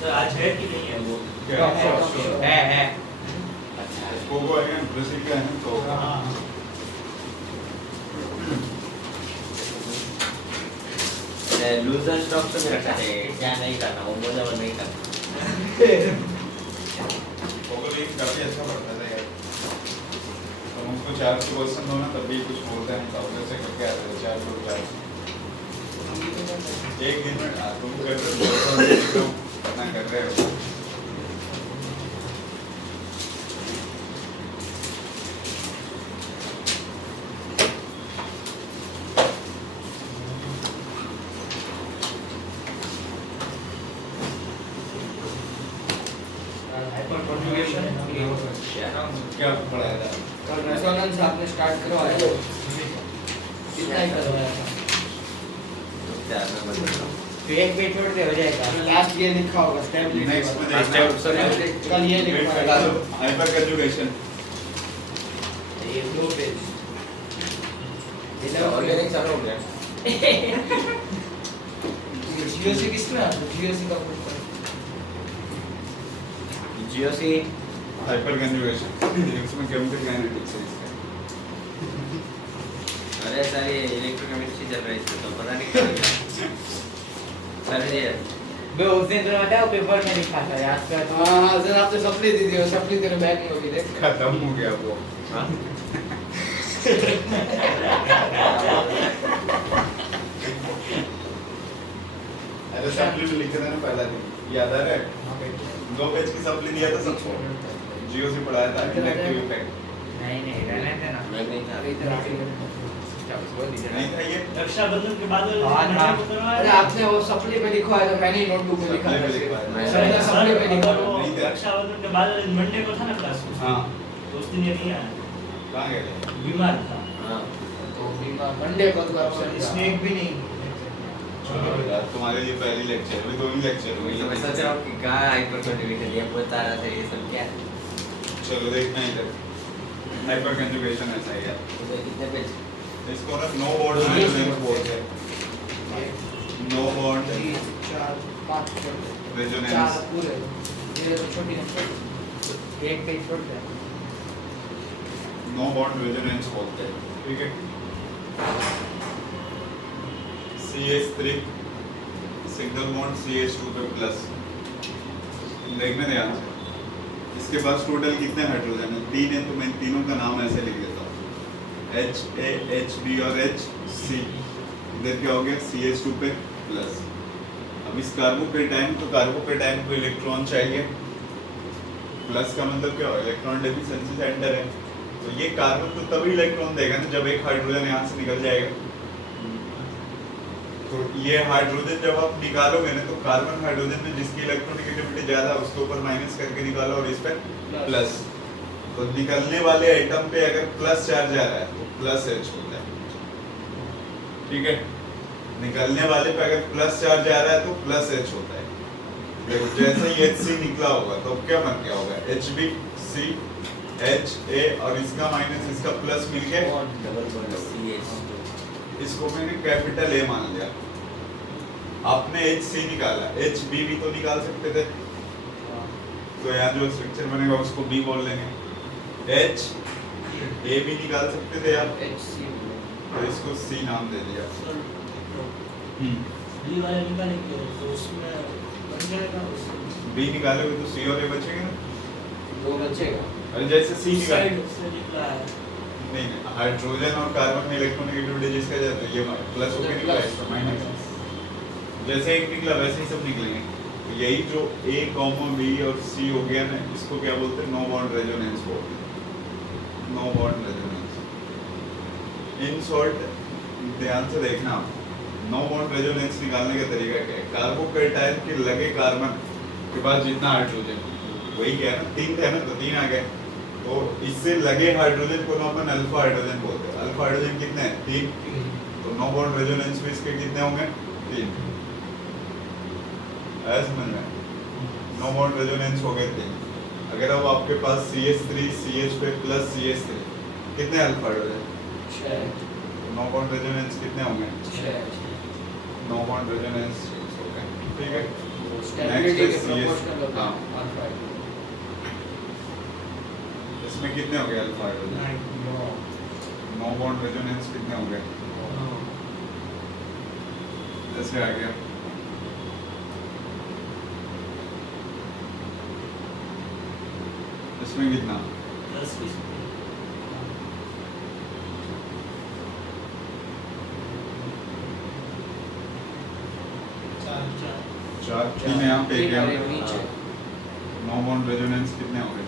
तो आज है कि नहीं है वो? है। अच्छा इसको वो है ब्राजील का है तो हाँ लूजर स्टॉक तो मेरा करते क्या नहीं करना वो बोला वो नहीं करना वो लेकिन काफी अच्छा पढ़ता था यार। तो उसको 400 क्वेश्चन दो ना तब भी कुछ बोलता नहीं था, वैसे करके आते थे 400 एक दिन में तुम कर रहे हो पता कर रहे हो। हाइपर कॉन्जुगेशन क्या पढ़ाया था? कल रेजोनेंस आपने स्टार्ट करवाया कितना ही करवाया था? तो एक पेज छोड़ दे हो जाएगा लास्ट ये लिखा होगा स्टेबिलिटी नेक्स्ट में कल ये लिखा है हाइपर कंजुगेशन ये 2 पेज ऑर्गेनिक चालू हो गया जीओसी किसमें आता है? जीओसी का कुछ जियो सी हाइपर कंजुगेशन इसमें केमिकल काइनेटिक्स है इसका। अरे सारी इलेक्ट्रोकेमिस्ट्री चल रही है इसमें तो पता नहीं क्या हो गया अरे ये मैं उस दिन तुम्हें बताया पेपर में लिखा था याद कर हां सर आपने सप्ली दी थी, वो सप्ली तेरे बैग में होगी देख। खत्म हो गया वो। हाँ अरे सप्ली में लिखे थे ना पहला दिन याद आ रहा है? 2 पेज की सप्ली दिया था सबको, जीओसी पढ़ाया था इलेक्ट्रिक इफेक्ट। नहीं रहने देना मैं नहीं था इधर आके नहीं था ये रक्षाबंधन के बाद वाले हाँ, दिन हाँ। को करवाया अरे आपने वो सप्ली पे लिखा है तो मैंने ही नोटबुक में लिखा सप्ली था। पे लिखा है। सर ने सप्ली पे लिखा और है। वो नहीं था। रक्षाबंधन के बाद वाले दिन मंडे को था ना क्लास में, हाँ तो उस दिन ये नहीं आया, कहाँ गए थे? बीमार था हाँ तो बीमार मंडे को तो absent था। स्नेक भी नहीं। यार तुम्हारे लिए पहली लेक्चर हुई, 2 ही लेक्चर हुई। तो मैं सोच रहा हूँ कि कहाँ हाइपर कंजुगेशन ये बता रहा था ये सब क्या है चलो देखना इधर हाइपर कंजुगेशन ऐसा ही है। इसमें कितने पेज इसको ना नो बॉन्ड रेजोनेंस बोलते हैं। नो बॉन्ड 3 4 5 4 रेजोनेंस पूरे ये तो छोटी है। एक पेज छोड़ दे नो बॉन्ड रेजोनेंस बोलते हैं, ठीक है। CH3 सिंगल बॉन्ड CH2 पे प्लस, देखने ध्यान से। इसके पास टोटल कितने हाइड्रोजन है? 3 है, तो मैं तीनों का नाम ऐसे लिख देता हूँ HA HB और HC। इधर क्या हो गया? CH2 पे प्लस। अब इस कार्बोकेटाइन को इलेक्ट्रॉन चाहिए, प्लस का मतलब क्या हो? इलेक्ट्रॉन डेफिशिएंसी सेंटर है, तो ये कार्बन तो तभी इलेक्ट्रॉन देगा ना जब एक हाइड्रोजन यहाँ से निकल जाएगा। तो ये हाइड्रोजन जब आप निकालोगे ना तो कार्बन हाइड्रोजन में जिसकी इलेक्ट्रोनेगेटिविटी ज्यादा है उसके ऊपर माइनस करके निकालो और इस पे प्लस। तो निकलने वाले एटम पे अगर प्लस चार्ज आ रहा है तो प्लस H होता है, ठीक है। निकलने वाले पे अगर प्लस चार्ज आ रहा है तो प्लस H होता है। देखो जैसे ही HC निकला होगा तो क्या बन गया होगा? HB C HA और इसका माइनस इसका प्लस मिल के डबल बॉन्ड CH इसको मैंने कैपिटल A मान लिया। आपने HC निकाला, HB भी तो निकाल सकते थे, तो यहाँ जो स्ट्रक्चर बनेगा उसको B बोल लेंगे। H A भी निकाल सकते थे आप, HC तो इसको C नाम दे दिया। बी वाले निकालेंगे तो उसमें बन जाएगा उसमें B निकालोगे तो C और A बचेगा ना। 2 बचेगा। अरे जैसे C निकाल साइड से निकला है। नहीं हाइड्रोजन और कार्बन में इलेक्ट्रोनेगेटिविटी जिसका जाता है ये प्लस होके निकला है, इसका माइनस। जैसे एक निकला वैसे ही सब निकलेंगे। तो यही जो A, B और C हो गया ना, इसको क्या बोलते हैं? नो बॉन्ड रेजोनेंस बोलते हैं। No bond resonance. In short ध्यान से देखना, नो बॉन्ड रेजोनेंस निकालने का तरीका क्या है? कार्बोकेटाइन के लगे कार्बन के पास जितना हाइड्रोजन, वही क्या है ना, 3 थे ना तो 3 आ गए, तो इससे लगे हाइड्रोजन को अपन अल्फा हाइड्रोजन बोलते हैं। अल्फा हाइड्रोजन कितने हैं? 3। तो नो बॉन्ड रेजोनेंस में इसके कितने होंगे? 3। ऐसा समझ में? नो बॉन्ड रेजोनेंस हो गए 3। अगर अब आपके पास CH3 CH पे प्लस CH3 कितने अल्फा हाइड्रोजन? 6 तो नो बॉन्ड रेजोनेंस कितने होंगे? 6 नो बॉन्ड रेजोनेंस हो गए, ठीक है। स्टेबिलिटी के CS प्रोपोर्शनल होता हाँ। है अल्फा इसमें कितने हो गए अल्फा हाइड्रोजन? नहीं, 9 बॉन्ड रेजोनेंस कितने हो गए? ऐसे आ गया। इसमें कितना? 10 चार तीन यहाँ पे तीन क्या? और एक नीचे 9 बॉन्ड रेजोनेंस कितने हो गए?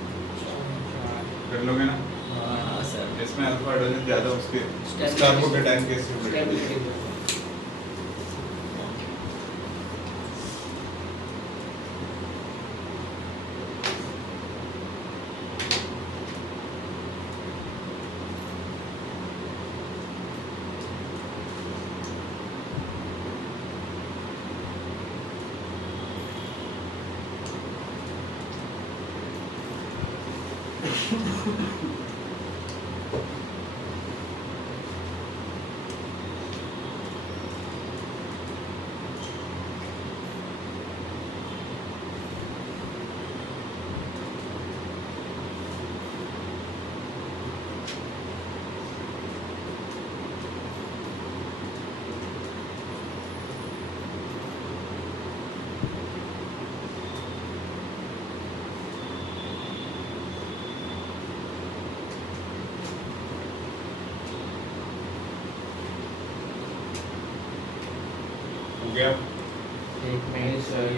कर लोगे ना? हाँ सर। इसमें अल्फा हाइड्रोजन ज्यादा उसके Stability- कार्बोकेटाइन के स्टेबिलिटी हो गया। एक मिनट सर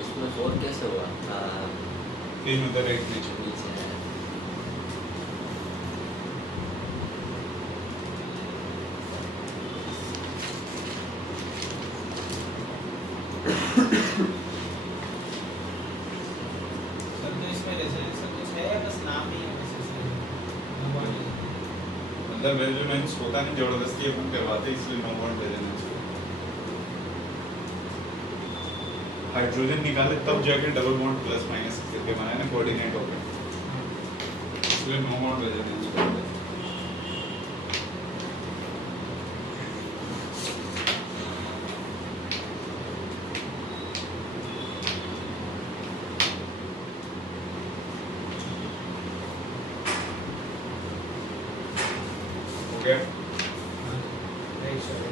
इसमें 4 कैसे हुआ? 3 उधर एक नीचे। नीचे है। सर तो इसमें रेजोनेंस का कुछ है या बस नाम ही है बस इसमें? मतलब रेजोनेंस होता नहीं, जबरदस्ती अपन करवाते इसलिए 9 बॉन्ड रेजोनेंस। हाइड्रोजन निकाले तब जाके डबल बॉन्ड प्लस माइनस करके बनाए ना, कोऑर्डिनेट हो गए, इसलिए 9 बॉन्ड रेजोनेंस करते हैं। Okay. नहीं सर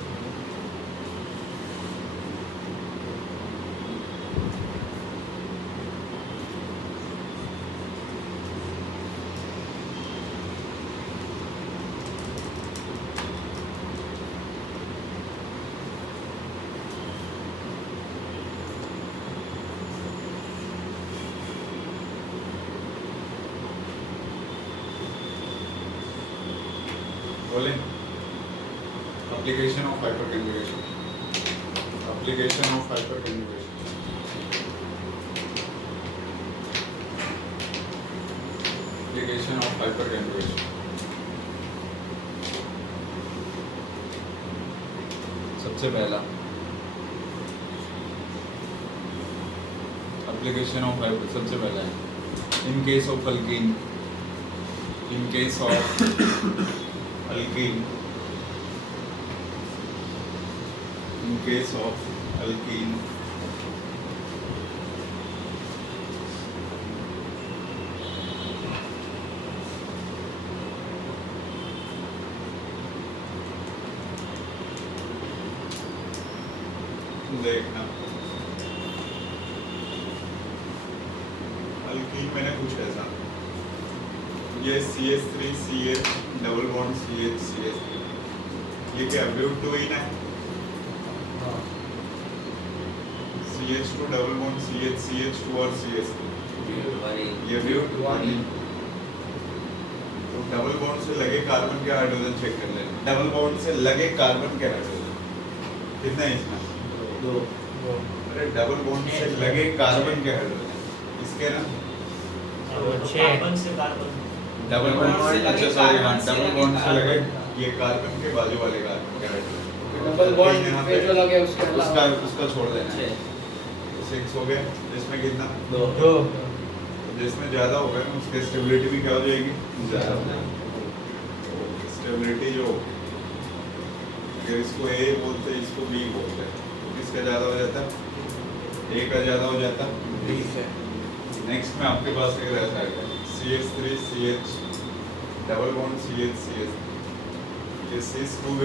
बोले application of hyperconjugation. Application of hyperconjugation. Application of hyperconjugation. सबसे पहला application of hyper सबसे पहला है in case of alkene, in case of alkene, in case of alkene, देखना alkene मैंने कुछ ऐसा, ये CH3CH डबल बॉन्ड CH3, ये क्या ब्यूट टू ही ना, CH2 डबल बॉन्ड CH2 और CH3, ये ब्यूट वन। तो डबल बॉन्ड से लगे कार्बन के हाइड्रोजन चेक कर लेना, डबल बॉन्ड से लगे कार्बन के हाइड्रोजन कितना है इसमें? 2। अरे डबल बॉन्ड से लगे कार्बन के हाइड्रोजन इसके ना, कार्बन से कार्बन डबल बॉन्ड से लगे अच्छा सॉरी हाँ, कार्बन से डबल लगे बॉन्ड से लगे कार्बन। ये कार्बन के बाजू वाले कार्बन के हाइड्रोजन, डबल बॉन्ड यहाँ पे जो लगे उसके उसका अलावा उसका छोड़ देना है। 6 हो गया, इसमें कितना? 2 तो जिसमें ज्यादा होगा ना उसकी स्टेबिलिटी भी क्या हो जाएगी? ज्यादा हो जाएगी। स्टेबिलिटी जो अगर इसको ए बोलते हैं इसको बी बोलते हैं तो किसका ज़्यादा हो जाता है ए का ज़्यादा हो जाता है B से नेक्स्ट में आपके पास एक रहता है CH3 CH double bond CH CH ये सिस 2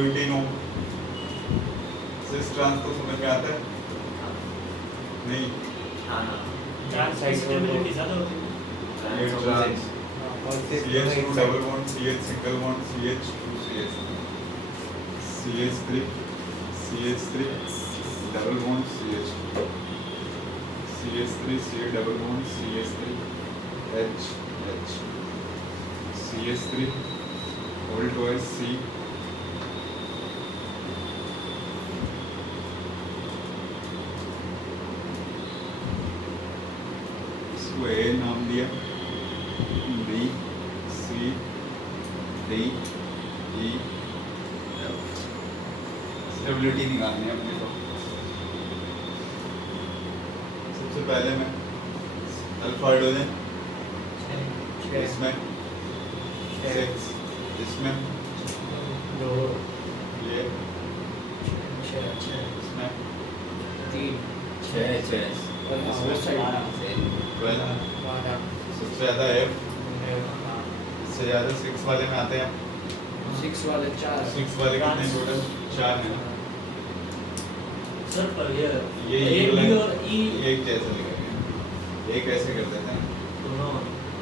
सिस ट्रांस तो समझ में आता है नहीं हाँ ट्रांस स्टेबिलिटी ज़्यादा होती है। ये ट्रांस और फिर CH2 double bond CH single bond CH2 CH CH3 CH3 double bond CH2 CH3 C double bond CH3 H H CH3 hold twice C इसको A नाम दिया B C D E F stability निकालनी है अपने को सबसे पहले मैं अल्फा हाइड्रोजन इसमें 6 इसमें दो ये छः इसमें 3 छः और इसमें साइड 12 12 सबसे ज़्यादा F इससे ज़्यादा 6 वाले में आते हैं 6 वाले 4 6 वाले कितने टोटल 4 हैं सर पर ये ये A, B और E ये एक जैसे लिखेंगे ये कैसे कर देते हैं दोनों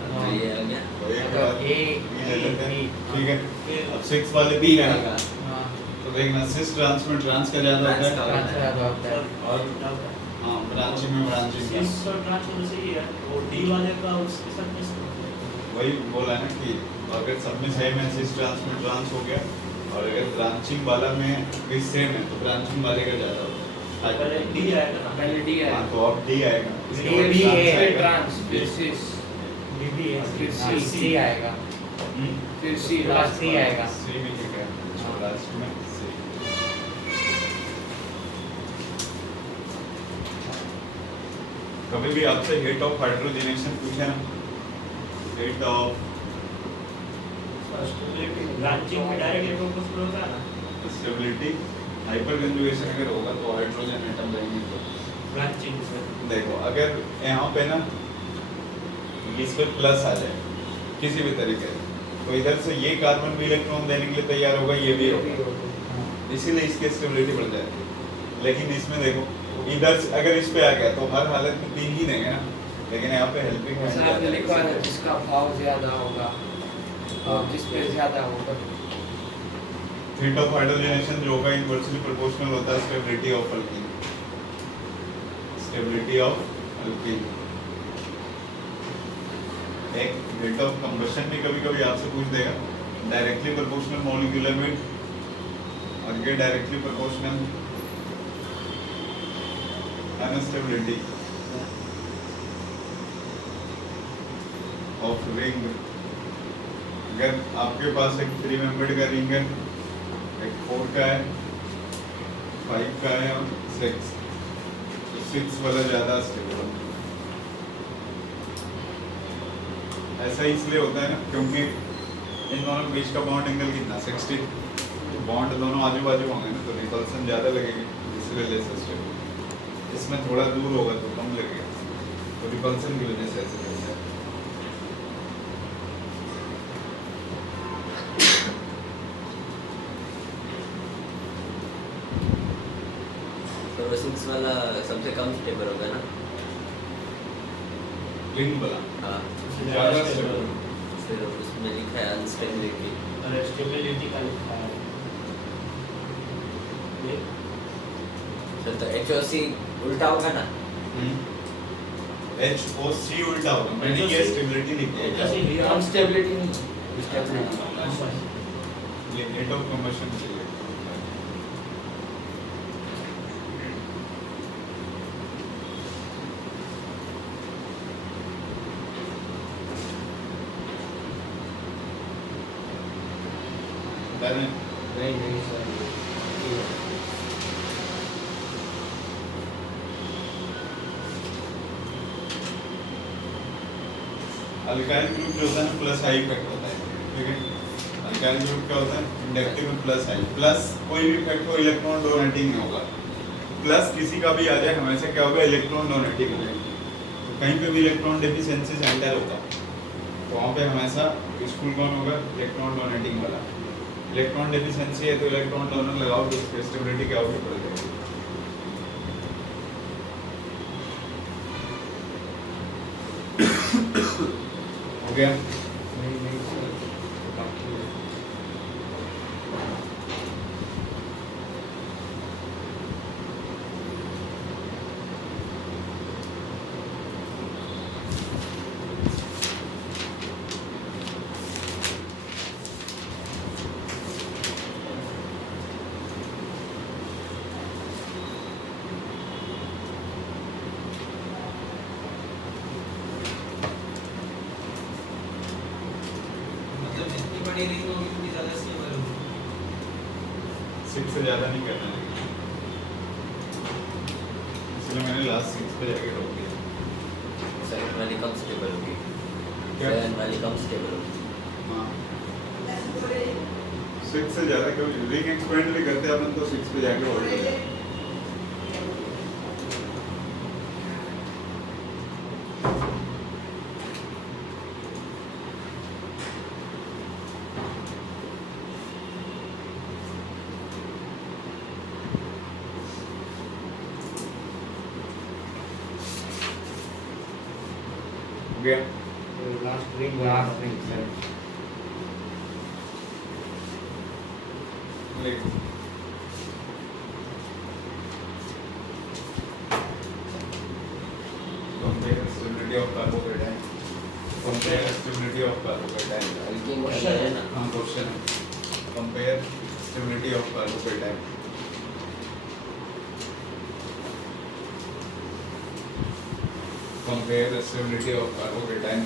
तो ये आ गया तो एक अगर बाद A, B ले लेते हैं B, ठीक है A अब 6 वाले B है आएगा हाँ तो देखना सिस ट्रांस में ट्रांस का ज़्यादा होता ट्रांस का है ट्रांस ज़्यादा होता है और हाँ ब्रांचिंग में ब्रांचिंग का इस पर ट्रांस होने से ही है और D वाले का उसके साथ में वही बोला है ना कि अगर सब में सेम है सिस ट्रांस में ट्रांस हो गया और अगर ब्रांचिंग वाला में भी सेम है तो ब्रांचिंग वाले का ज़्यादा होता है पहले D आएगा ना पहले D हाँ है तो अब D आएगा इसके फिर बाद B trans है फिर आएगा। ट्रांस फिर सिस B भी है फिर C C आएगा हम्म, फिर C लास्ट C आएगा C भी ठीक है हाँ। लास्ट में C कभी भी आपसे हेट ऑफ हाइड्रोजनेशन पूछे ना हेट ऑफ ब्रांचिंग में डायरेक्ट इलेक्ट्रॉन होगा ना स्टेबिलिटी हाइपर कंजुगेशन अगर होगा तो हाइड्रोजन एटम रहेंगे तो ब्रांचिंग से देखो अगर यहाँ पे ना इस पे प्लस आ जाए किसी भी तरीके से तो इधर से ये कार्बन भी इलेक्ट्रॉन देने के लिए तैयार होगा ये भी होगा इसीलिए इसकी स्टेबिलिटी बढ़ जाती है लेकिन इसमें देखो इधर से अगर इस पे आ गया तो हर हालत में 3 ही देंगे ना लेकिन यहाँ पे हेल्पिंग हैंड जैसा आपने लिखा है जिसका भाव ज्यादा होगा और जिस पे ज्यादा होगा हेट ऑफ हाइड्रोजनेशन जो होगा इनवर्सली प्रोपोर्शनल होता है stability of alkyne stability of alkyne एक हेट ऑफ कंबशन भी कभी कभी आपसे पूछ देगा डायरेक्टली प्रोपोर्शनल मॉलिक्यूलर वेट और ये directly proportional unstability of ring अगर आपके पास एक 3 मेंबर्ड का रिंग है एक 4 का है 5 का है और 6 तो 6 वाला ज़्यादा स्टेबल है ऐसा इसलिए होता है ना क्योंकि इन दोनों के बीच का बॉन्ड एंगल कितना 60 बॉन्ड दोनों आजू बाजू होंगे ना तो रिपल्सन ज़्यादा लगेगी इसलिए लेस स्टेबल इसमें थोड़ा दूर होगा तो कम लगेगा तो रिपल्सन की वजह से ऐसे होता है तो 6 वाला सबसे कम स्टेबल होगा ना लिंक वाला हाँ ज़्यादा स्टेबल फिर उसमें लिखा है अनस्टेबिलिटी और स्टेबिलिटी का लिखा है ये तो HOC उल्टा होगा ना एच ओ सी उल्टा होगा मैंने ये स्टेबिलिटी लिखी जैसे है ये अनस्टेबिलिटी नहीं स्टेबिलिटी ये रेट ऑफ कंबशन के लिए Then नहीं सर अल्काइल ग्रुप जो होता है ना प्लस आई इफेक्ट होता है ठीक है अल्काइल ग्रुप क्या होता है? इंडक्टिव में प्लस आई, प्लस कोई भी इफेक्ट हो इलेक्ट्रॉन डोनेटिंग नहीं होगा, प्लस किसी का भी आ जाए हमेशा क्या होगा? इलेक्ट्रॉन डोनेटिंग होगा। तो कहीं पे भी इलेक्ट्रॉन डेफिशिएंसी सेंटर होगा तो वहाँ पे हमेशा स्कूल कौन होगा? इलेक्ट्रॉन डोनेटिंग वाला। इलेक्ट्रॉन डेफिशिएंसी है तो इलेक्ट्रॉन डोनर लगाओ तो उसकी स्टेबिलिटी क्या होगी? बढ़ जाएगी। हो गया? नहीं नहीं सर, बाकी है। मतलब जितनी बड़ी रिंग होगी उतनी ज़्यादा स्टेबल होगी। 6 से ज़्यादा नहीं करना है, इसलिए मैंने लास्ट 6 पे जाके रोक दिया। 7 वाली कम स्टेबल होगी, क्या? 7 वाली कम स्टेबल होगी। हाँ 6 से ज़्यादा क्यों? रिंग एक्सपेंड भी करते हैं अपन तो 6 पे जाके होल्ड करते हैं। हो गया? Last ring sir. Compare stability of carbocation. Compare stability of carbocation. Alkyne का Question है ना, हाँ क्वेश्चन है। Compare stability of carbocation. Compare the stability of carbocation.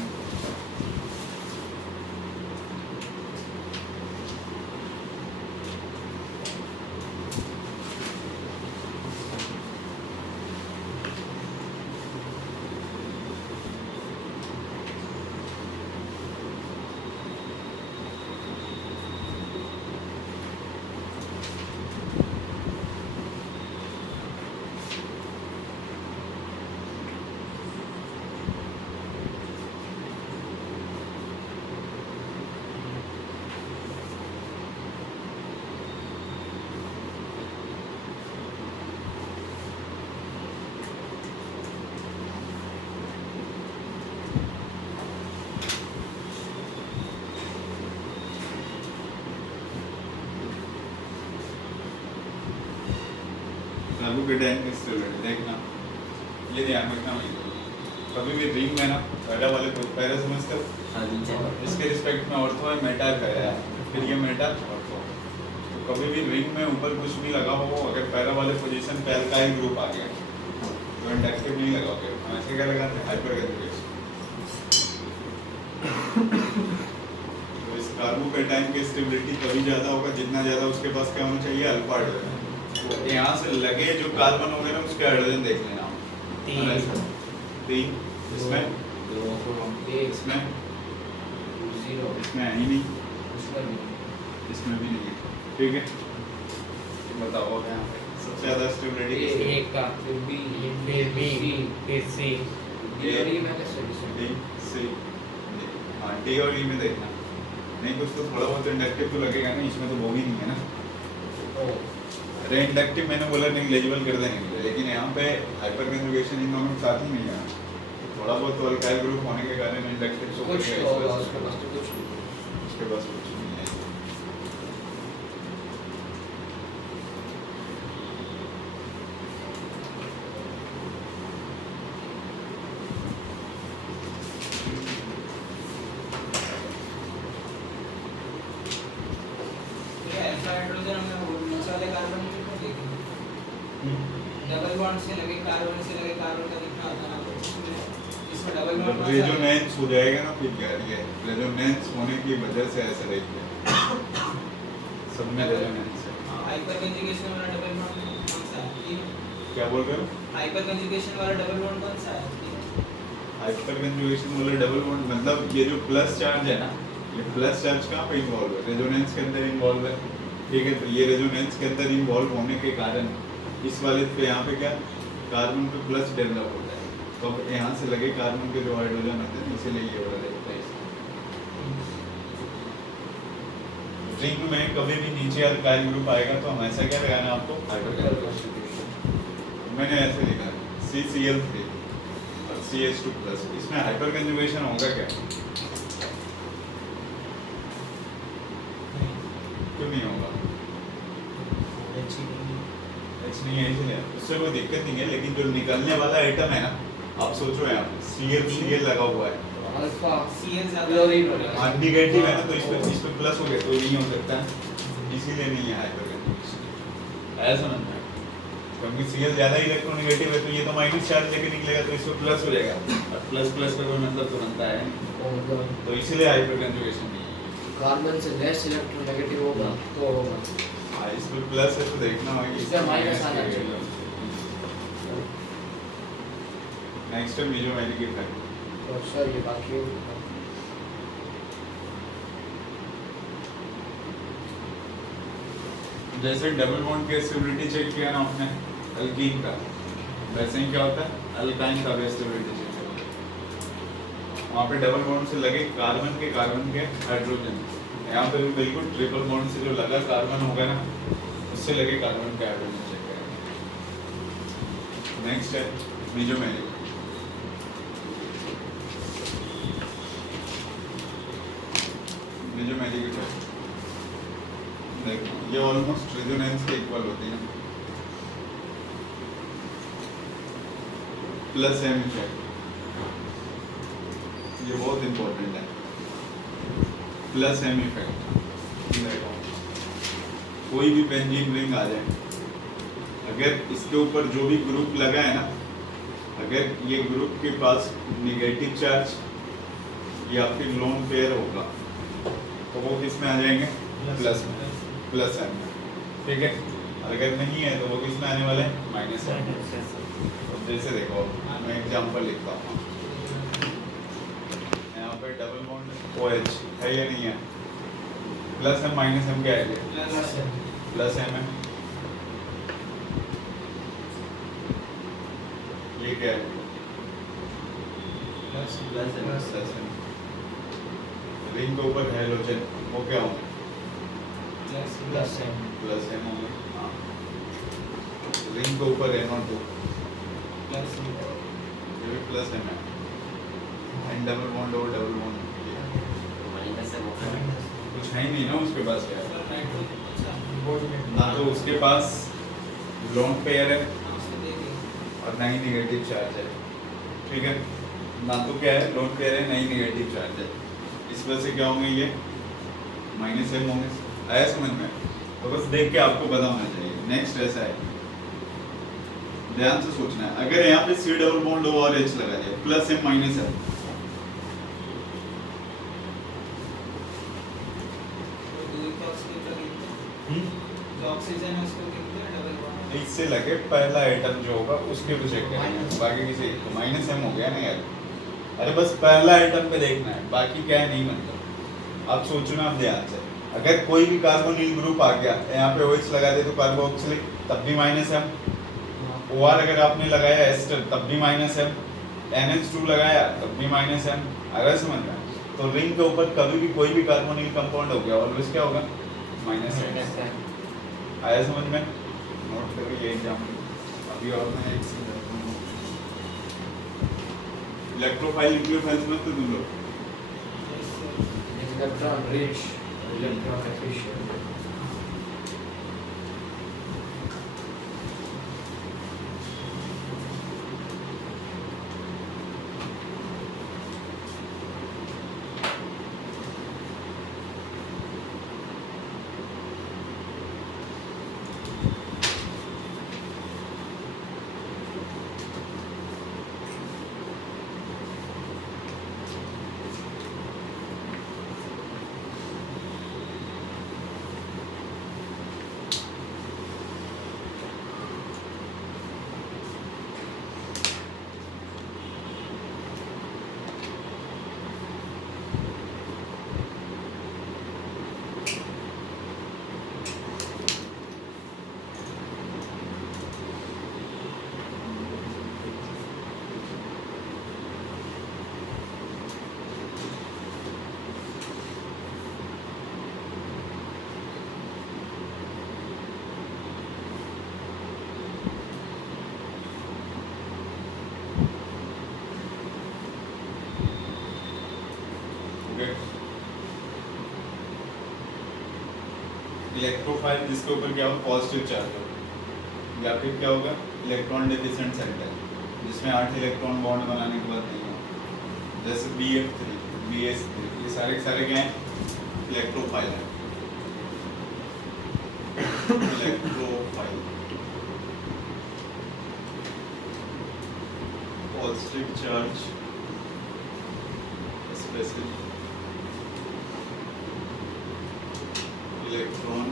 Carbocation की स्टेबिलिटी देखना, ये ध्यान रखना भाई। कभी भी रिंग में ना पहला वाले को पहले समझते हो, हाँ नीचे इसके रिस्पेक्ट में ऑर्थो है, मेटल है, फिर ये मेटल ऑर्थो। तो कभी भी रिंग में ऊपर कुछ भी लगा हो, अगर पहला वाले पोजीशन पे अल्काइल ग्रुप आ गया तो इंडक्टिव नहीं लगाओगे, हम ऐसे क्या लगाते हैं? Hyper conjugation. तो इस कार्बोकेटाइन की स्टेबिलिटी तभी ज़्यादा होगा जितना ज़्यादा उसके पास क्या होना चाहिए? Alpha hydrogen. तो यहाँ से लगे जो कार्बन हो गए ना उसके हाइड्रोजन देख लेना, 3 इसमें, एक इसमें, 0 इसमें है ही नहीं, उसका भी इसमें भी नहीं है। ठीक है, बताओ अब यहाँ पे सबसे ज़्यादा स्टेबिलिटी ये किसकी? एक का फिर बी फिर बी फिर सी डी और ई मैंने सॉल्यूशन डी सी डी। हाँ डी और ई में देखना, नहीं कुछ तो थोड़ा बहुत इंडक्टिव तो लगेगा ना, इसमें तो वो भी नहीं है ना। ओ अरे इंडक्टिव मैंने बोला नेग्लिजिबल कर देंगे, लेकिन यहाँ पे हाइपर कंजुगेशन इन दोनों के साथ ही नहीं है। थोड़ा बहुत तो अल्काइल ग्रुप होने के कारण इंडक्टिव सो कुछ तो होगा उसके पास तो कुछ नहीं। उसके पास कुछ नहीं है। ये अल्फा हाइड्रोजन में वो नीचे वाले कार्बन में क्यों देखेंगे? डबल बॉन्ड से लगे कार्बन का दिखना होता है ना, तो इसमें डबल जब बॉन्ड रेजोनेंस हो जाएगा ना फिर क्या है? रेजोनेंस होने की वजह से ऐसा रहेगा, सब में रेजोनेंस है। हाइपर कंजुगेशन वाला डबल बॉन्ड कौन सा है? तीन। क्या बोल रहे हो? हाइपर कंजुगेशन वाला डबल बॉन्ड कौन सा है? तीन। हाइपर कंजुगेशन वाला डबल बॉन्ड मतलब ये जो प्लस चार्ज है ना, ये प्लस चार्ज कहाँ पे इन्वॉल्व है? रेजोनेंस के अंदर इन्वॉल्व है, ठीक है। तो ये रेजोनेंस के अंदर इन्वॉल्व होने के कारण इस वाले पे यहाँ पे क्या कार्बन पे प्लस डेवलप होता है, तो अब यहाँ से लगे कार्बन के जो हाइड्रोजन होते हैं, इसीलिए ये वाला रहता है। रिंग में कभी भी नीचे अल्काइल ग्रुप आएगा तो हम ऐसा क्या लगाना आपको, मैंने ऐसे लिखा CCl3 और CH2+। इसमें हाइपर कंजुगेशन होगा क्या? क्यों नहीं होगा? H नहीं है इसलिए, उससे कोई दिक्कत नहीं है, लेकिन जो निकलने वाला आइटम है ना, आप सोचो यहाँ Cl लगा हुआ है, अल्फा Cl ज्यादा क्लोरीन हो गया। नेगेटिव है ना, तो इस पे प्लस हो गया तो नहीं हो सकता, इसीलिए नहीं है हाइपर कंजुगेशन। ऐसा समझना है, क्योंकि Cl ज्यादा इलेक्ट्रोनेगेटिव है तो ये तो माइनस चार्ज लेके निकलेगा, तो इसको प्लस हो जाएगा, और प्लस प्लस का कोई मतलब तो बनता है नहीं, तो इसीलिए हाइपर कंजुगेशन नहीं है। कार्बन से लेस इलेक्ट्रोनेगेटिव होगा तो होगा। हाँ, इस पे प्लस है तो देखना होगा कि इसका माइनस आना चाहिए। नेक्स्ट है मेजोमेरिक इफेक्ट। तो सर ये बाकी जैसे डबल बॉन्ड की स्टेबिलिटी चेक किया ना आपने अल्कीन का, वैसे ही क्या होता है अल्काइन का भी स्टेबिलिटी चेक करते हैं। वहाँ पे डबल बॉन्ड से लगे कार्बन के हाइड्रोजन, यहाँ पे भी बिल्कुल ट्रिपल बॉन्ड से जो लगा कार्बन होगा ना, उससे लगे कार्बन के हाइड्रोजन चेक करेंगे। नेक्स्ट है मेजोमेरिक। मेजोमेरिक इफेक्ट देखो, ये ऑलमोस्ट रेजोनेंस के इक्वल होती है, प्लस एम इफेक्ट, ये बहुत इंपॉर्टेंट है। प्लस एम इफेक्ट देखो, कोई भी बेंजीन रिंग आ जाए, अगर इसके ऊपर जो भी ग्रुप लगा है ना, अगर ये ग्रुप के पास नेगेटिव चार्ज या फिर लोन पेयर होगा तो वो किस में आ जाएंगे, प्लस में, प्लस एम में, ठीक है। अगर नहीं है तो वो किस में आने वाले हैं, माइनस एम। जैसे देखो मैं एग्जांपल लिखता हूँ, यहाँ पे डबल बॉन्ड OH है या नहीं है, प्लस एम माइनस एम क्या है, प्लस एम है, ये क्या है, प्लस एम। रिंग के ऊपर हैलोजन, वो क्या होंगे, प्लस है। प्लस एम होंगे। हाँ, रिंग के ऊपर NO2, ये भी प्लस एम है, एंड डबल बॉन्ड और डबल बॉन्ड कुछ है ही नहीं ना उसके पास, क्या है ना, तो उसके पास लोन पेयर है और ना ही नेगेटिव चार्ज है, ठीक है। ना तो क्या है, लोन पेयर है, ना ही नेगेटिव चार्ज है, इस वजह से क्या होंगे, ये माइनस एम होंगे। आया समझ में? तो बस देख के आपको पता होना चाहिए। नेक्स्ट ऐसा है, ध्यान से सोचना है, अगर यहाँ पे C डबल बॉन्ड O और H लगा जाए, plus M minus M, oxygen है उसको कितने डबल बॉन्ड इससे लगे पहला आइटम जो होगा उसके भी चेक करेंगे, बाकी किसी तो माइनस एम हो गया ना यार। अरे बस पहला आइटम पे देखना है, बाकी क्या है नहीं मतलब। आप सोचो ना, आप ध्यान से, अगर कोई भी कार्बोनिल ग्रुप आ गया, यहाँ पे OH लगा दे तो कार्बोक्सिलिक, तब भी माइनस एम। OR अगर आपने लगाया एस्टर, तब भी माइनस एम। NH2 लगाया, तब भी माइनस एम। अगर समझ में, तो रिंग के ऊपर कभी भी कोई भी कार्बोनिल कंपाउंड हो गया, ऑलवेज क्या होगा, माइनस एम। आया समझ में? नोट करो ये एग्जाम्पल। अभी और मैं एक चीज इलेक्ट्रोफाइल न्यूक्लियोफाइल में तो तुम लोग electron rich, electron efficient. Electrophile जिसके ऊपर क्या होगा पॉजिटिव चार्ज होगा, या फिर क्या होगा इलेक्ट्रॉन डेफिशिएंट सेंटर जिसमें 8 इलेक्ट्रॉन बॉन्ड बनाने के बाद नहीं होगा, जैसे BF3 BS3 ये सारे के सारे क्या हैं इलेक्ट्रोफाइल है। Electrophile positive charge special electron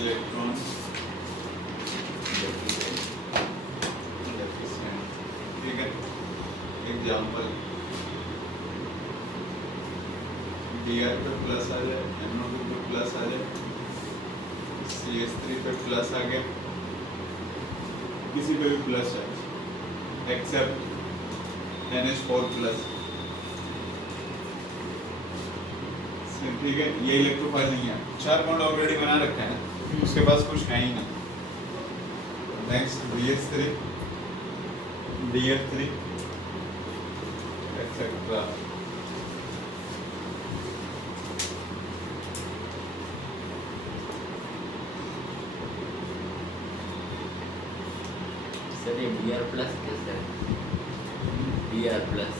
electron ठीक है। एग्जाम्पल Br पे प्लस आ जाए, NO2 पे प्लस आ जाए, CH3 पे प्लस आ गया, किसी पे भी plus charge accept NH4 plus, ठीक है। ये इलेक्ट्रोफाइल नहीं है, 4 बॉन्ड ऑलरेडी बना रखा है ना, उसके पास कुछ है ही नहीं। Next BH3 DF3 etcetera. Sir ये Br प्लस कैसे है? Br प्लस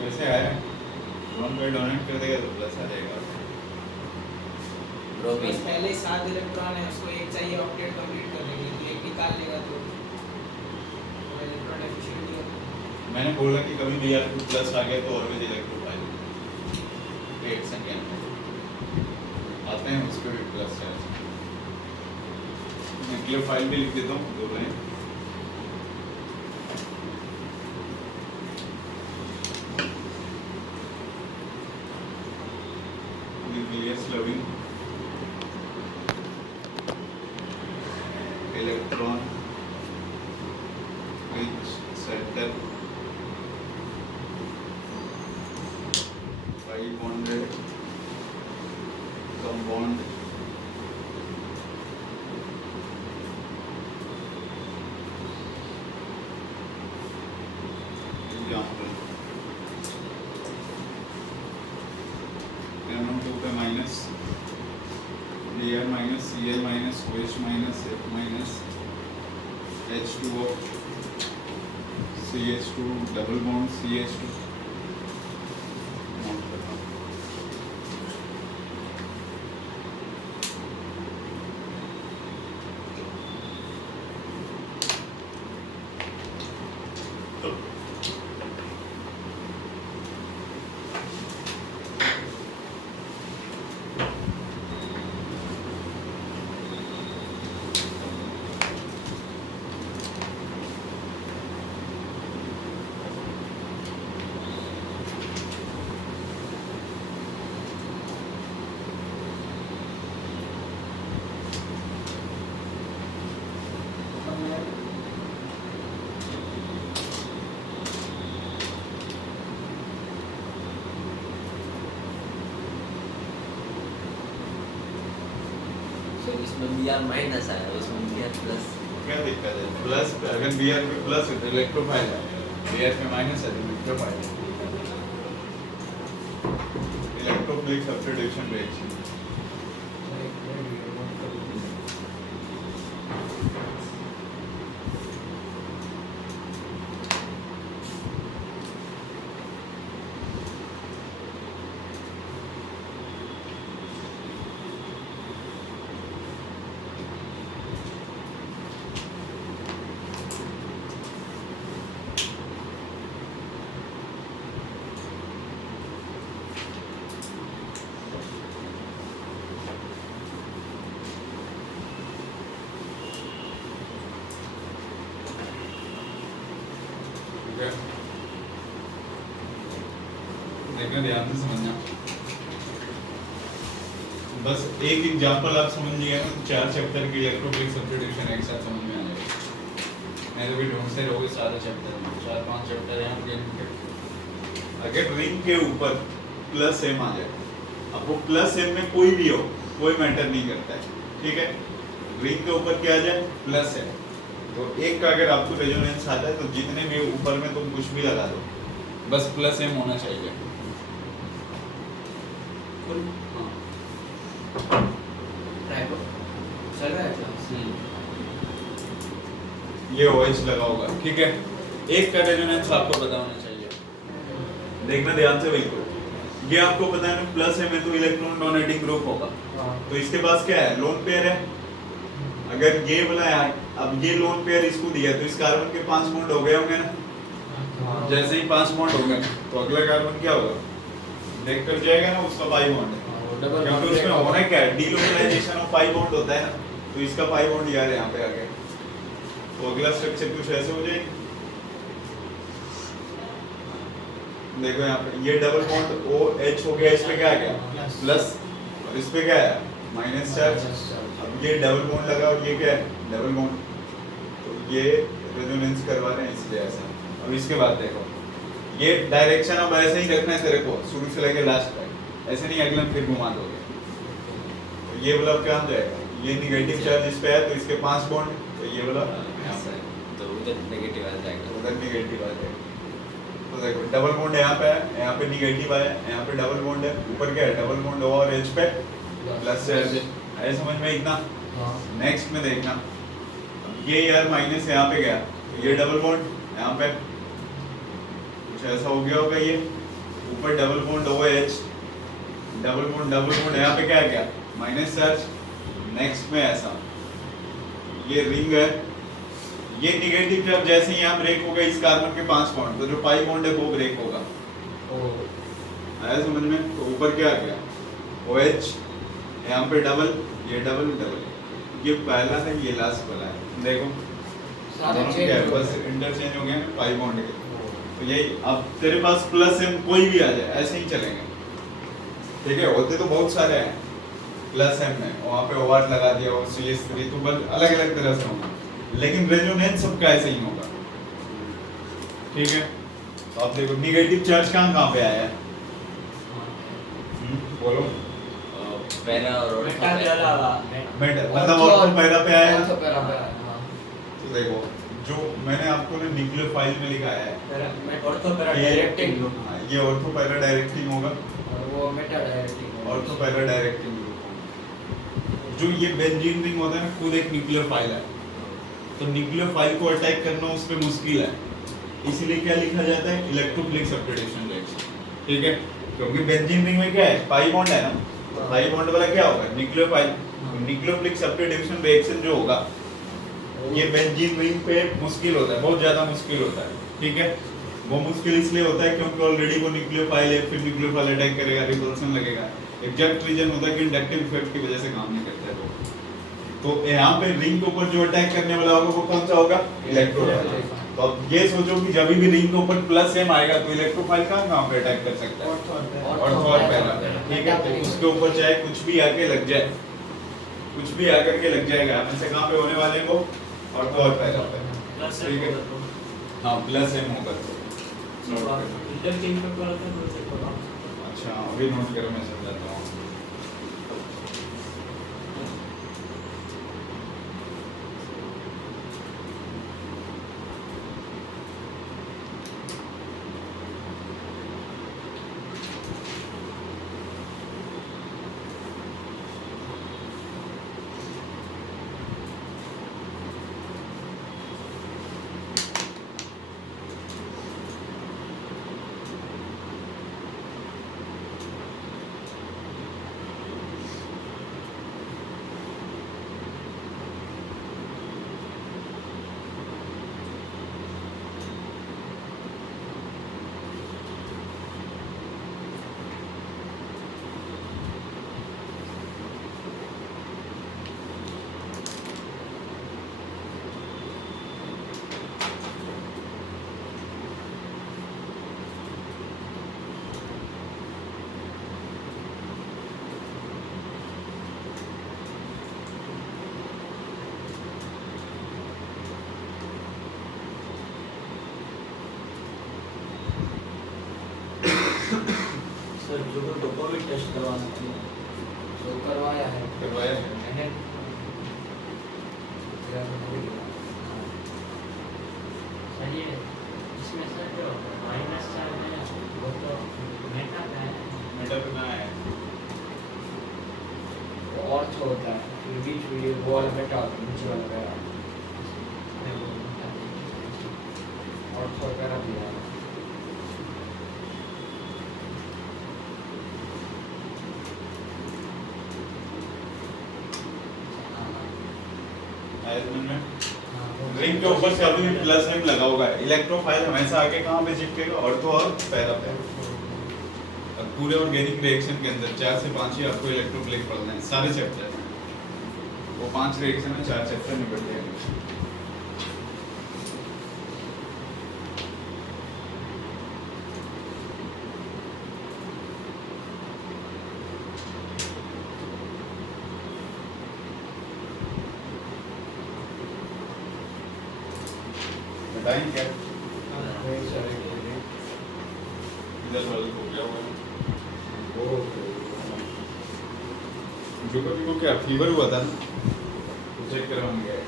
कैसे आया? ड्रोन पे डोनेट कर देगा तो प्लस आ जाएगा। बस ब्रोमीन पहले ही 7 इलेक्ट्रॉन है, उसको एक चाहिए ऑक्टेट कंप्लीट करने के लिए, तो एक निकाल लेगा तो इलेक्ट्रॉन एफिशिएंट ही होगा। मैंने बोला कि कभी Br पे प्लस आ गया तो ऑलवेज इलेक्ट्रोफाइल रिएक्शन के अंदर आते हैं, उस पे भी प्लस चार्ज। न्यूक्लियोफाइल भी लिख देता हूँ 2 line. nucleus loving electron rich center 5 bonded compound example NO2 पे minus Br minus Cl minus OH minus F minus H2O CH2 double bond CH2 sir इसमें Br माइनस आया, उसमें Br प्लस क्या दिक्कत है? प्लस अगर Br पे plus है तो इलेक्ट्रोफाइल है, Br पे माइनस है तो न्यूक्लियोफाइल है। इलेक्ट्रोफिलिक सब्स्टिट्यूशन रिएक्शन देखना, ध्यान से समझना। बस एक एग्जांपल आप समझ लिया ना, 4 चैप्टर की इलेक्ट्रोफिलिक सब्स्टिट्यूशन एक साथ समझ में आ जाएगा। मैं तो भी ढूंढते रहोगे सारे चैप्टर में, 4-5 चैप्टर यहाँ पे। अगर रिंग के ऊपर प्लस एम आ जाए, अब वो प्लस एम में कोई भी हो, कोई मैटर नहीं करता है, ठीक है। रिंग के ऊपर क्या आ जाए प्लस है, तो एक का अगर आपको रेजोनेंस आता है तो जितने भी ऊपर में तुम कुछ भी लगा दो, बस प्लस एम होना चाहिए। चल रहा है क्लास। ये OH लगा होगा, ठीक है। एक का रेजोनेंस आपको पता होना चाहिए, देखना ध्यान से बिल्कुल। ये आपको पता है प्लस है में तो इलेक्ट्रॉन डोनेटिंग ग्रुप होगा, तो इसके पास क्या है, लोन पेयर है। अगर ये बोला है, अब ये लोन पेयर इसको दिया तो इस कार्बन के 5 बॉन्ड हो गए होंगे ना। जैसे ही 5 बॉन्ड हो गए तो अगला कार्बन क्या होगा, ब्रेक कर जाएगा ना, उसका पाई बॉन्ड है, क्योंकि उसमें होना क्या है, डीलोकलाइजेशन ऑफ पाई बॉन्ड होता है ना, तो इसका पाई बॉन्ड यार यहाँ पे आ गया। तो अगला स्ट्रक्चर कुछ ऐसे हो जाएगा, देखो यहाँ पे ये डबल बॉन्ड OH हो गया, इस पे क्या आ गया प्लस, और इस पे क्या है माइनस चार्ज। अब ये डबल बॉन्ड लगा और ये क्या है डबल बॉन्ड, तो ये रेजोनेंस करवा रहे हैं इसलिए ऐसा। अब इसके बाद देखो ये डायरेक्शन अब ऐसे ही रखना है तेरे को, शुरू से लेकर लास्ट तक, ऐसे नहीं अगला फिर घुमा दोगे। तो ये वाला क्या हो जाएगा, ये नेगेटिव चार्ज इस पे है तो इसके 5 बॉन्ड, तो ये वाला तो उधर नेगेटिव आ जाएगा, उधर नेगेटिव आ जाएगा। तो देखो डबल बॉन्ड यहाँ पे है, यहाँ पे नेगेटिव आया, यहाँ पे डबल बॉन्ड है, ऊपर क्या है डबल बॉन्ड और H पे प्लस चार्ज है, समझ में इतना। नेक्स्ट में देखना, ये यार माइनस यहाँ पे गया, ये डबल बॉन्ड यहाँ पे कुछ ऐसा हो गया होगा, ये ऊपर double bond OH, double bond यहाँ पे क्या गया माइनस चार्ज। नेक्स्ट में ऐसा ये रिंग है, ये नेगेटिव चार्ज जैसे ही यहाँ ब्रेक होगा इस कार्बन के 5 बॉन्ड, तो जो पाई बॉन्ड है वो ब्रेक होगा, आया समझ में। तो ऊपर क्या आ गया OH, यहाँ पे डबल, ये डबल डबल, ये पहला है ये लास्ट वाला है, देखो दोनों क्या है बस इंटरचेंज हो गए पाई बॉन्ड के। तो यही अब तेरे पास प्लस एम कोई भी आ जाए ऐसे ही चलेंगे, ठीक है। होते तो बहुत सारे हैं प्लस एम में, वहाँ पे OR लगा दिया और CH3, तो बस अलग अलग तरह से होगा, लेकिन रेजोनेंस सबका ऐसे ही होगा, ठीक है। तो आप देखो नेगेटिव चार्ज कहाँ पे आया है, बोलो पैरा और मेटल, मतलब ऑर्थो पैरा पे आया है। तो देखो जो मैंने आपको ना न्यूक्लियोफाइल में लिखा है, ऑर्थो पैरा डायरेक्टिंग ग्रुप, ये ऑर्थो पैरा डायरेक्टिंग होगा और वो Meta directing, ortho para directing group. जो ये बेंजीन रिंग होता है ना, खुद एक न्यूक्लियोफाइल है, तो न्यूक्लियोफाइल को अटैक करना उस पे मुश्किल है, इसीलिए क्या लिखा जाता है इलेक्ट्रोफिलिक सब्स्टिट्यूशन रिएक्शन, ठीक है। क्योंकि बेंजीन रिंग में क्या है पाई बॉन्ड है ना, तो पाई बॉन्ड वाला क्या होगा न्यूक्लियोफाइल, न्यूक्लियोफिलिक सब्स्टिट्यूशन रिएक्शन जो होगा ये बेंजीन रिंग पे मुश्किल होता है, बहुत ज्यादा मुश्किल होता है, ठीक है। वो मुश्किल इसलिए होता है क्योंकि ऑलरेडी वो न्यूक्लियोफाइल है, फिर न्यूक्लियोफाइल अटैक करेगा, रिपल्सन लगेगा, एग्जैक्ट रीजन होता है कि इंडक्टिव इफेक्ट की वजह से काम नहीं करता है। तो यहाँ पे रिंग के ऊपर जो अटैक करने वाला होगा वो कौन सा होगा इलेक्ट्रोफाइल। तो अब ये सोचो कि जब भी रिंग के ऊपर प्लस एम आएगा तो इलेक्ट्रोफाइल कहाँ पे अटैक कर सकता है, और पैरा, ठीक है। तो उसके ऊपर चाहे कुछ भी आके लग जाए, कुछ भी आकर के लग जाएगा, हमें से कहाँ पे होने वाले वो और पैरा पे, ठीक है। हाँ प्लस एम होगा तो अच्छा, अभी नोट करो मैं समझाता हूँ। सर जो को डोपामिन टेस्ट करवा सकते हैं, तो करवाया है, करवाया है मैंने सर ये इसमें सर जो माइनस चार्ज है अर्थ होता है, फिर बीच में ये बॉल मेटल नीचे वगैरह अर्थ वगैरह भी है। रिंग के ऊपर से अभी प्लस साइन लगा होगा, इलेक्ट्रोफाइल हमेशा आके कहाँ पे चिपकेगा, ऑर्थो और पैरा पे। अब पूरे ऑर्गेनिक रिएक्शन के अंदर 4 से 5 ही आपको इलेक्ट्रोप्लेट पढ़ना है, सारे चैप्टर वो 5 रिएक्शन में 4 चैप्टर निपट जाएंगे। बताएं क्या इधर वाले को क्या हुआ, जो कभी को क्या फीवर हुआ था ना, चेक करवाएंगे।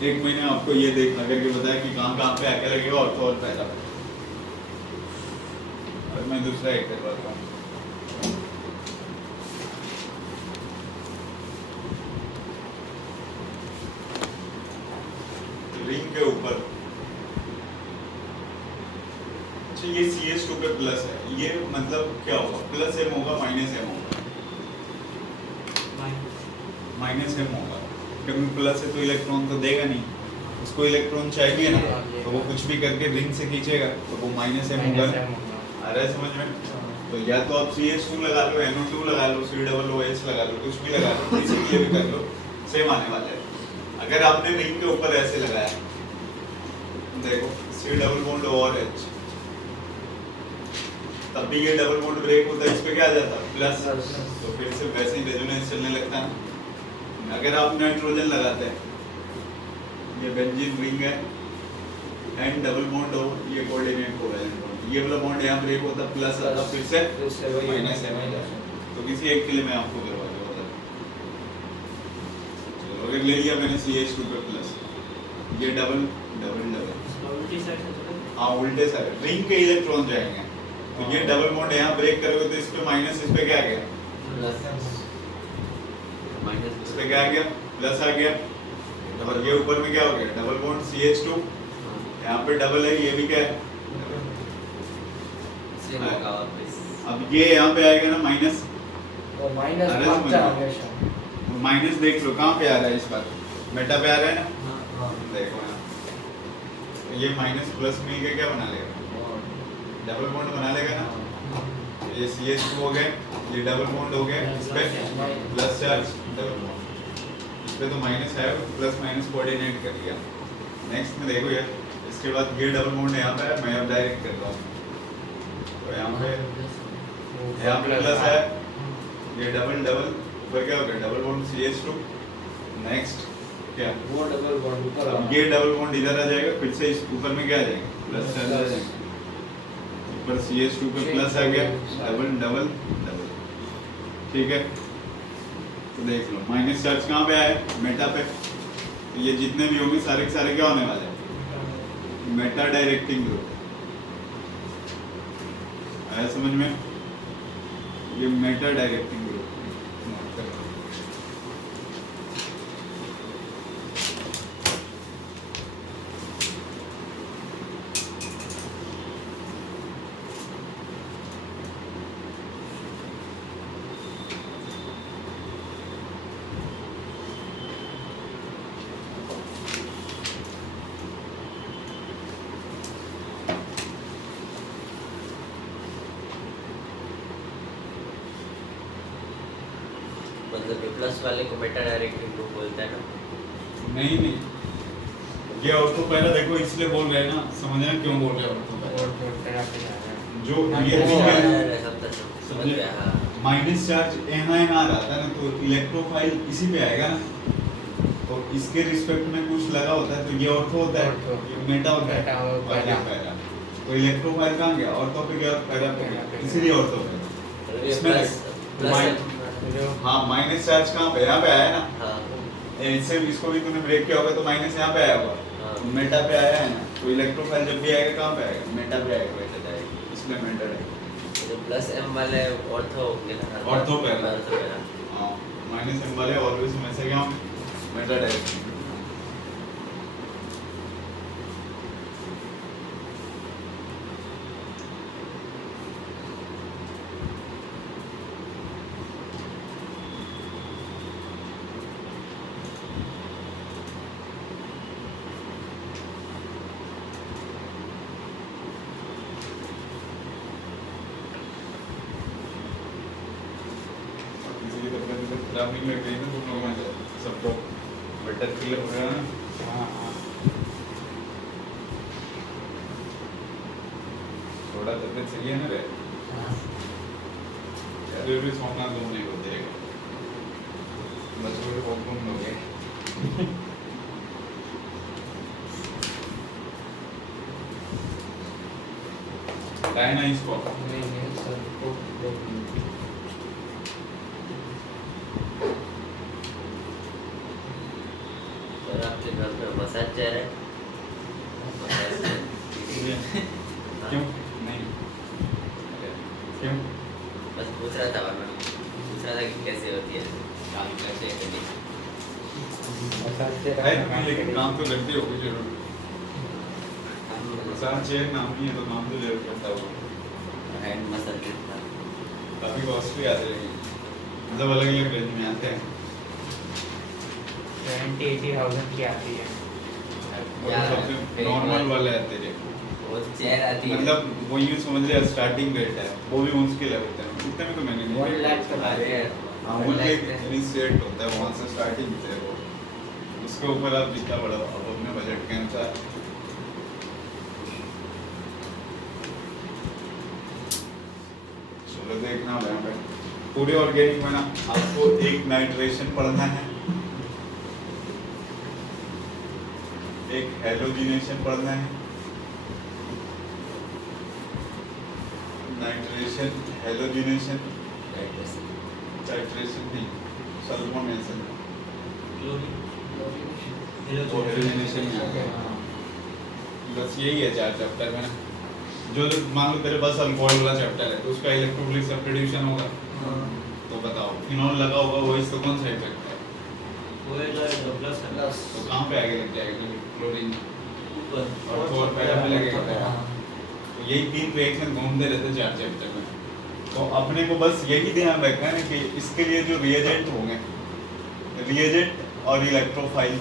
एक महीने आपको ये देखना करके बताया कि कहाँ कहाँ पे आके लगेगा और पैदा। और मैं दूसरा एक करवाता हूँ। रिंग के ऊपर अच्छा ये CH2 पे प्लस है, ये मतलब क्या होगा, प्लस M होगा माइनस M होगा, माइनस M होगा, क्योंकि प्लस है तो इलेक्ट्रॉन तो देगा नहीं, उसको इलेक्ट्रॉन चाहिए ना, तो वो कुछ भी करके रिंग से खींचेगा तो वो माइनस M होगा। आ रहा है समझ में? तो या तो आप CH2 लगा लो, NO2 लगा लो, COOH लगा लो, कुछ भी लगा लो, किसी के लिए भी कर लो, सेम आने वाला है। अगर आपने रिंग के ऊपर ऐसे लगाया, देखो C⋅OH, तब भी ये डबल बॉन्ड ब्रेक होता है, इस पे क्या आ जाता है प्लस, तो फिर से वैसे ही रेजोनेंस चलने लगता है। अगर आप नाइट्रोजन लगाते हैं, ये बेंजीन रिंग है एंड डबल बॉन्ड हो, ये कोऑर्डिनेट कोवैलेंट बॉन्ड, ये वाला बॉन्ड यहाँ ब्रेक होता प्लस आता, फिर से माइनस है। तो किसी एक के लिए मैं आपको करवा दूंगा। चलो अगर ले लिया मैंने CH2 पे प्लस, ये डबल डबल डबल, हाँ उल्टे साइड रिंग के इलेक्ट्रॉन जाएंगे, तो ये डबल बॉन्ड यहाँ ब्रेक करोगे तो इस पे माइनस, इस पे क्या आ गया माइनस, इस पे क्या आ गया प्लस आ गया, और ये ऊपर में क्या हो गया डबल बॉन्ड CH2, यहाँ पे डबल है, ये भी क्या है सेम होगा वापस। अब ये यहाँ पे आएगा ना माइनस, वो माइनस अरे भागता समझ लो। हमेशा। माइनस देख लो कहाँ पे आ रहा है, इस बार मेटा पे आ रहा है ना, देखो यहाँ ये माइनस प्लस मिल के क्या बना लेगा, डबल बॉन्ड बना लेगा ना। ये CH2 हो गए, ये डबल बॉन्ड हो गया, इस पे प्लस चार्ज डबल बॉन्ड, इस पे तो माइनस है, प्लस माइनस कोऑर्डिनेट कर लिया। नेक्स्ट में देखो यार, इसके बाद ये डबल बॉन्ड यहाँ पे है, मैं अब डायरेक्ट कर रहा हूँ, तो यहाँ पे प्लस है, ये डबल डबल ऊपर क्या हो गया डबल बॉन्ड CH2। नेक्स्ट क्या, वो डबल बॉन्ड ऊपर अब ये डबल बॉन्ड इधर आ जाएगा, फिर से इस ऊपर में क्या आ जाएगा प्लस चार्ज आ जाएगा, ऊपर CH2 पे प्लस आ गया, डबल डबल डबल, ठीक है। तो देख लो माइनस चार्ज कहाँ पे आया है मेटा पे, तो ये जितने भी होंगे सारे के सारे क्या होने वाले हैं मेटा डायरेक्टिंग ग्रुप, आया समझ में, ये मेटा डायरेक्टिंग ग्रुप। मतलब ये प्लस वाले को मेटा डायरेक्टिंग ग्रुप बोलता है ना? नहीं नहीं, ये ऑर्थो पैरा देखो इसलिए बोल रहे हैं ना, समझ रहे हैं क्यों बोल रहे हैं ऑर्थो पैरा, जो ये समझ गया हाँ माइनस चार्ज NiN आ रहा था ना, तो इलेक्ट्रोफाइल इसी पे आएगा ना, तो इसके रिस्पेक्ट में कुछ लगा होता है, तो ये ऑर्थो होता है, ऑर्थो। ये मेटा होता है, मेटा और और ये पैरा। पैरा। तो इलेक्ट्रोफाइल कहाँ गया? ऑर्थो पे गया और पैरा पे गया, इसीलिए ऑर्थो पे। इसमें हाँ माइनस चार्ज कहाँ पे? यहाँ पे आया ना, हाँ इससे इसको भी तूने ब्रेक किया होगा, तो माइनस यहाँ पे आया होगा, हाँ। मेटा पे आया है ना, तो इलेक्ट्रोफाइल जब भी आएगा कहाँ पे आएगा? मेटा पे आएगा, वैसे जाएगा इसलिए मेटा है। जो प्लस M वाले ऑर्थो होंगे ना ऑर्थो पहला। ऑर्थो पहला हाँ माइनस M वाले ऑलवेज हमेशा क्या होंगे? Meta direction. किसी की तबीयत खराब नहीं लग रही ना तुम लोगों में, सबको बेटर फील हो रहा है ना? हाँ हाँ थोड़ा तबीयत सही है ना रे? अरे भी सोना तुम नहीं होते बच्चों के बहुत कम लोग हैं। बताए ना इसको। नहीं सर को और आपके घर में मसाज चेयर है मसाज क्यों नहीं? क्यों? बस पूछ रहा था वरना पूछ रहा था कि कैसे होती है काम कैसे करनी है तुम्हें, लेकिन काम तो करते हो कुछ जरूर। मसाज चेयर नाम नहीं है तो काम तो जरूर करता होगा। हैंड मसाज करता काफी कॉस्टली आते हैं, मतलब अलग अलग रेंज में आते हैं। 70-80,000 की आती है। वो तो सबसे नॉर्मल वाले आते हैं, वो चेयर आती है मतलब वो यूँ समझ रहे स्टार्टिंग रेट है, वो भी मुश्किल है होता है। इतने में तो मैंने नहीं 1 लाख तक अरे हाँ वो एक सेट होता है, वहाँ से स्टार्टिंग होता है वो, उसके ऊपर आप जितना बड़ा आप अपने बजट के अनुसार। चलो देखना होगा यहाँ पे पूरे ऑर्गेनिक में ना, आपको एक नाइट्रेशन पढ़ना है, एक हेलोजिनेशन पढ़ना है, नाइट्रेशन, हेलोजिनेशन, टाइट्रेशन नहीं, सल्फोनेशन, वो हेलोजिनेशन में आ गया। बस यही है 4 चैप्टर में ना। जो मान लो तेरे पास अल्कोहल वाला चैप्टर है तो उसका इलेक्ट्रोफिलिक सब्स्टिट्यूशन होगा, तो बताओ फिनॉल लगा होगा वो इसको कौन सा इफेक्ट है? तो कहाँ पे आगे लग जाएगा? क्लोरीन और फोर पैरा पे लगेगा। तो यही 3 रिएक्शन घूमते रहते 4 चैप्टर में। तो अपने को बस यही ध्यान रखना है कि इसके लिए जो रिएजेंट होंगे, रिएजेंट और इलेक्ट्रोफाइल,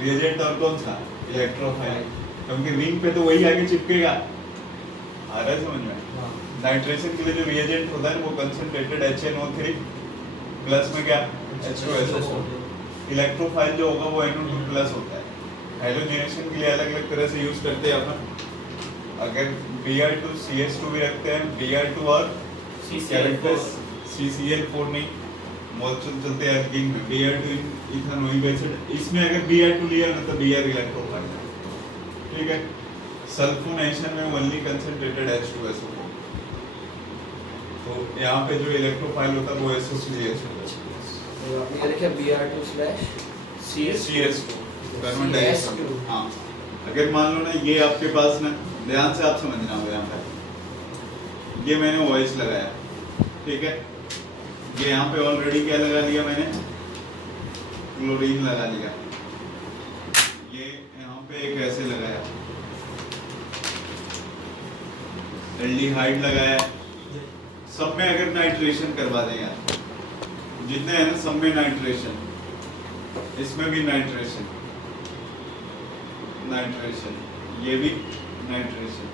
रिएजेंट और कौन सा? इलेक्ट्रोफाइल, क्योंकि रिंग पे तो वही आगे चिपकेगा। आ रहा है समझ में? नाइट्रेशन के लिए जो रिएजेंट होता है ना वो कंसंट्रेटेड HNO3 प्लस में क्या H2SO4। इलेक्ट्रोफाइल जो होगा वो NO2 प्लस होता है। हेलोजिनेशन के लिए अलग अलग तरह से यूज करते हैं अपन। अगर Br2CS2 भी रखते हैं, Br2 और CCl4 नहीं, मॉलिक्यूल चलते हैं एल्कीन में, Br2 इथेनोइक एसिड, इसमें अगर Br2 लिया ना तो Br इलेक्ट्रोफाइल है, ठीक है। सल्फोनेशन में ओनली कंसंट्रेटेड H2SO4, तो यहाँ पे जो इलेक्ट्रोफाइल होता है वो SO3H होता है। ये लिखा Br2/CS2 CS2 carbon dioxide. CS2। हाँ, अगर मान लो ना ये आपके पास ना, ध्यान से आप समझना होगा यहाँ पे, ये मैंने OH लगाया, ठीक है। ये यहाँ पे ऑलरेडी क्या लगा लिया मैंने? क्लोरीन लगा लिया। ये यहाँ पे एक ऐसे लगाया, एल्डिहाइड लगाया। सब में अगर नाइट्रेशन करवा देगा, जितने हैं ना सब में नाइट्रेशन, इसमें भी नाइट्रेशन, नाइट्रेशन, ये भी नाइट्रेशन,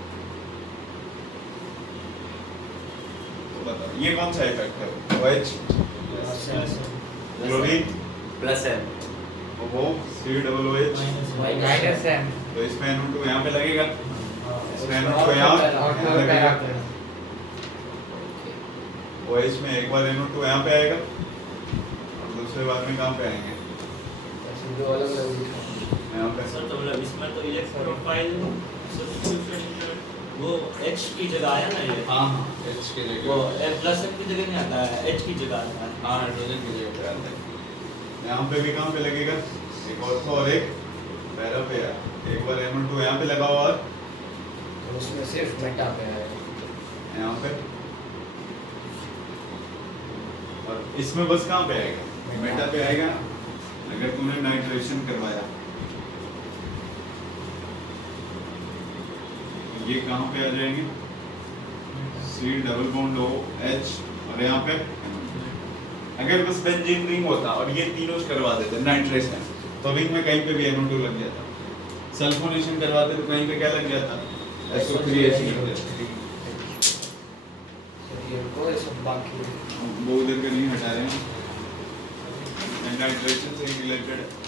तो बताओ ये कौन सा इफेक्ट है? OH, क्लोरीन प्लस है वो COOH, -M। तो इसमें NO2 यहाँ पे लगेगा, इसमें NO2 यहाँ और यहाँ लगेगा पैरा OH में एक बार NO2 यहाँ पे आएगा और दूसरे बार में कहाँ पे आएंगे ऐसे दो अलग अलग लिखा यहाँ पे सर तो मतलब इसमें तो इलेक्ट्रोफाइल सब्स्टिट्यूशन वो H की जगह आया ना ये हाँ हाँ H के वो जगह प्लस M की जगह नहीं आता है H की जगह आता है। हाँ हाइड्रोजन की जगह पे आता है यहाँ पे भी कहाँ पे लगेगा एक ऑर्थो और एक पैरा पे है एक बार NO2 यहाँ पे लगा हुआ और तो उसमें सिर्फ मेटा पे आएगा यहाँ पे और इसमें बस कहाँ पे आएगा मेटा पे आएगा ना अगर तूने नाइट्रेशन करवाया ये कहाँ पे आ जाएंगे C डबल बॉन्ड OH और यहाँ पे अगर बस बेंजीन रिंग होता और ये तीनों करवा देते नाइट्रेशन तो रिंग में कहीं पे भी NO2 लग जाता सल्फोनेशन करवाते तो कहीं पे क्या लग जाता SO3H लग जाता ये को ये सब बाकी वो उधर का नहीं हटा रहे हैं नाइट्रेशन से रिलेटेड